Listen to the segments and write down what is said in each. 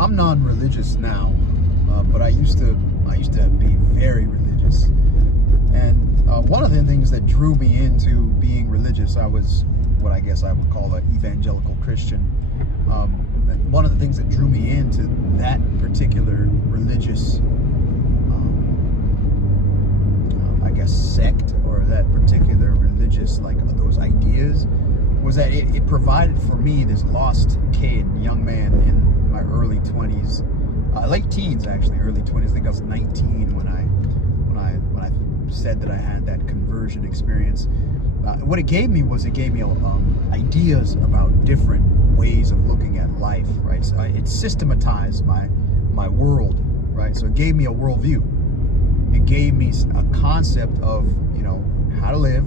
I'm non-religious now, but I used to be very religious. And one of the things that drew me into being religious, I was what I guess I would call an evangelical Christian. One of the things that drew me into that particular religious, I guess, sect, or that particular religious, like those ideas, was that it provided for me, this lost kid, young man in my early 20s, late teens actually, early 20s. I think I was 19 when I said that I had that conversion experience. What it gave me was ideas about different ways of looking at life, right? So it systematized my world, right? So it gave me a worldview. It gave me a concept of, how to live,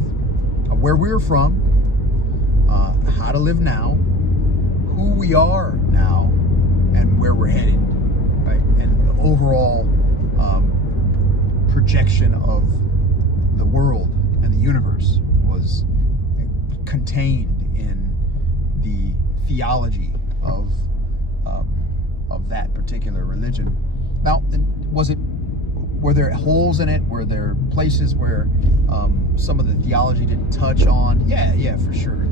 where we're from, how to live now, who we are now, and where we're headed, right? And the overall projection of the world and the universe was contained in the theology of that particular religion. Now, were there holes in it? Were there places where some of the theology didn't touch on? Yeah, for sure.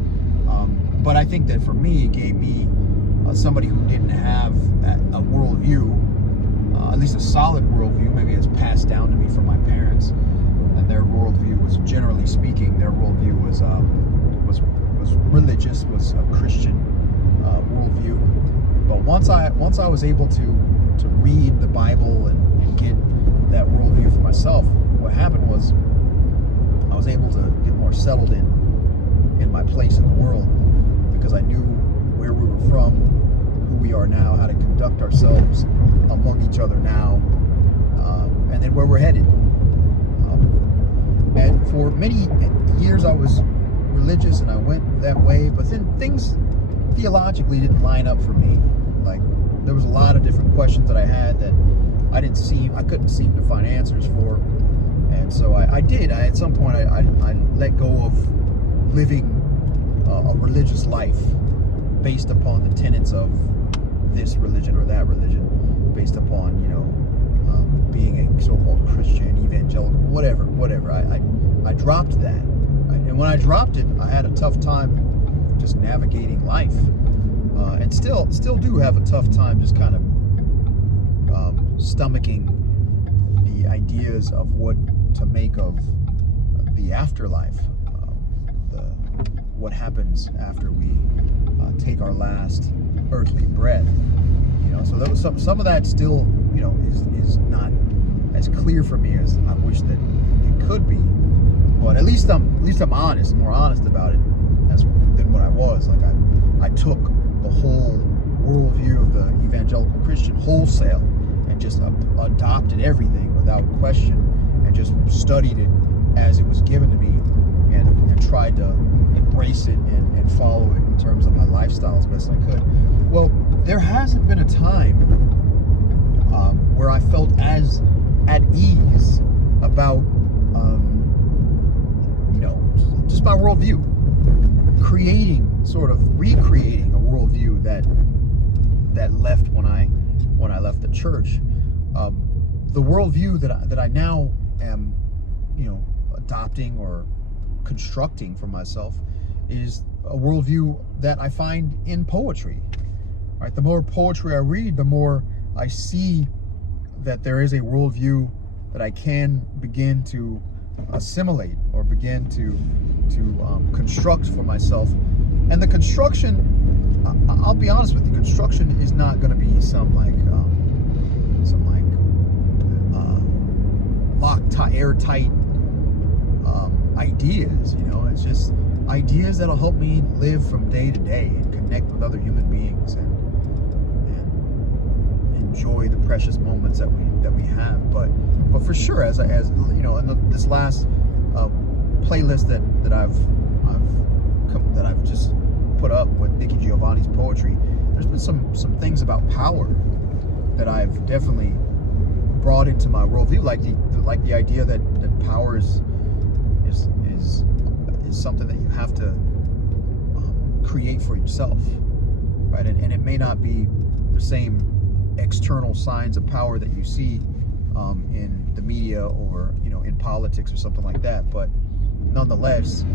But I think that for me, it gave me somebody who didn't have a worldview, at least a solid worldview. Maybe it's passed down to me from my parents, and their worldview was, generally speaking, their worldview was religious, was a Christian worldview. But once I was able to read the Bible and get that worldview for myself, what happened was I was able to get more settled in my place in the world, because I knew where we were from, who we are now, how to conduct ourselves among each other now, and then where we're headed. And for many years I was religious and I went that way, but then things theologically didn't line up for me. Like, there was a lot of different questions that I had that I couldn't seem to find answers for. And so at some point I let go of living a religious life based upon the tenets of this religion or that religion, based upon being a so-called Christian, evangelical, whatever. I dropped that, and when I dropped it, I had a tough time just navigating life, and still do have a tough time just kind of stomaching the ideas of what to make of the afterlife, what happens after we take our last earthly breath. So that was some of that still, is not as clear for me as I wish that it could be. But at least I'm more honest about it than what I was. Like, I took the whole worldview of the evangelical Christian wholesale and just adopted everything without question, and just studied it as it was given to me, and tried to embrace it and follow it in terms of my lifestyle as best I could. Well, there hasn't been a time where I felt as at ease about just my worldview, recreating a worldview that left when I left the church. The worldview that I now am adopting or constructing for myself is a worldview that I find in poetry. Right? The more poetry I read, the more I see that there is a worldview that I can begin to assimilate or begin to construct for myself. And the construction, I'll be honest with you, construction is not going to be some airtight ideas. It's just ideas that'll help me live from day to day and connect with other human beings and enjoy the precious moments that we have. But for sure, as in this last playlist that I've just put up with Nikki Giovanni's poetry, there's been some things about power that I've definitely brought into my worldview, like the idea that power is something that you have to create for yourself, right? And it may not be the same external signs of power that you see in the media or in politics or something like that. But nonetheless,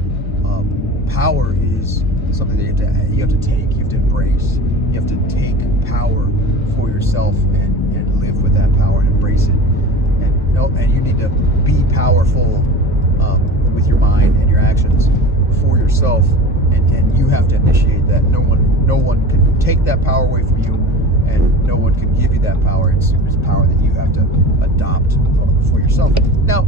power is something that you have to take, you have to embrace. You have to take power for yourself and live with that power and embrace it. And you need to be powerful with your mind and your actions for yourself. And you have to initiate that. No one can take that power away from you, and no one can give you that power. It's power that you have to adopt for yourself. Now,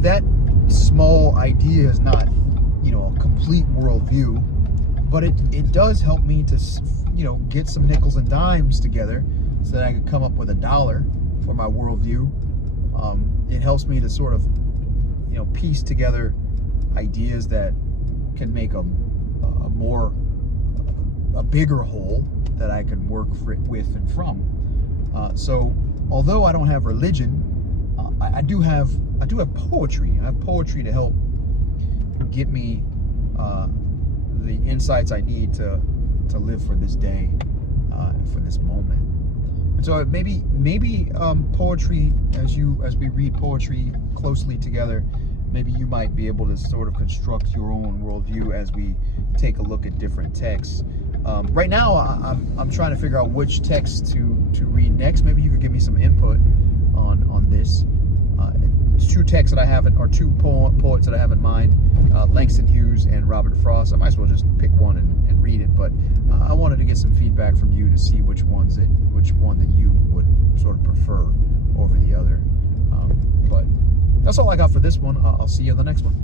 that small idea is not, a complete worldview, but it does help me to, get some nickels and dimes together so that I could come up with $1 for my worldview. It helps me to sort of, piece together ideas that can make a bigger whole that I can work with and from. So although I don't have religion, I do have poetry. I have poetry to help get me the insights I need to live for this day, for this moment. And so maybe poetry, as we read poetry closely together, maybe you might be able to sort of construct your own worldview as we take a look at different texts. Right now, I'm trying to figure out which text to read next. Maybe you could give me some input on this. Two texts that I have, or two poets that I have in mind: Langston Hughes and Robert Frost. I might as well just pick one and read it. But I wanted to get some feedback from you to see which one that you would sort of prefer over the other. But that's all I got for this one. I'll see you on the next one.